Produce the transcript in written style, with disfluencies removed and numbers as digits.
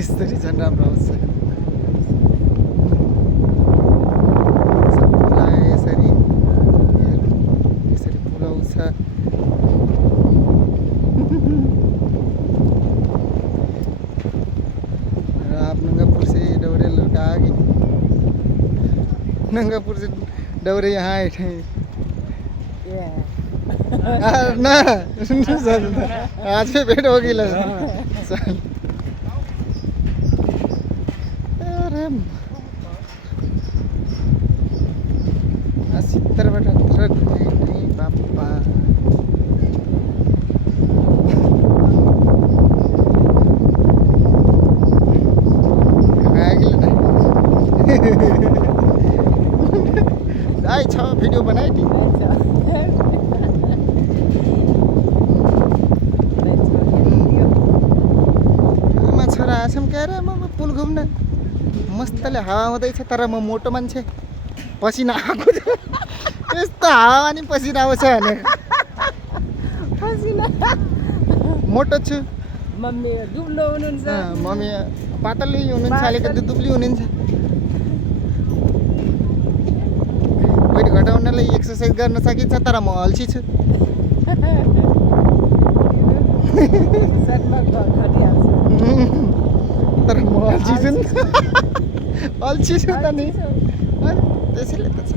यसरी झन् राम्रो आउँछ यसरी यसरी फुलाउँछ र आप नंगापुर से दौड़े लड़का आ गए नंगापुर से दौड़े यहाँ आए थे ना सर आज में भेंट हो गई सर अरे 70बाट ट्रक नहीं बापा आई छ भिडियो बनाए कि छोरा आछौँ क्या रे म पुल घुम्न मस्तले हावा हुँदैछ तर म मोटो मान्छे पसिना आएको यस्तो हावा नि पसिना आउँछ भने पसिना मोटो छु मम्मी दुब्लो हुनुहुन्छ मम्मी पातली हुनुहुन्छ अलिकति दुब्ली हुनुहुन्छ वेट घटाउनलाई एक्सर्साइज गर्न सकिन्छ तर म अल्छी छु तर म अल्छी छु नि अल्छी छु त नि त्यसैले त छ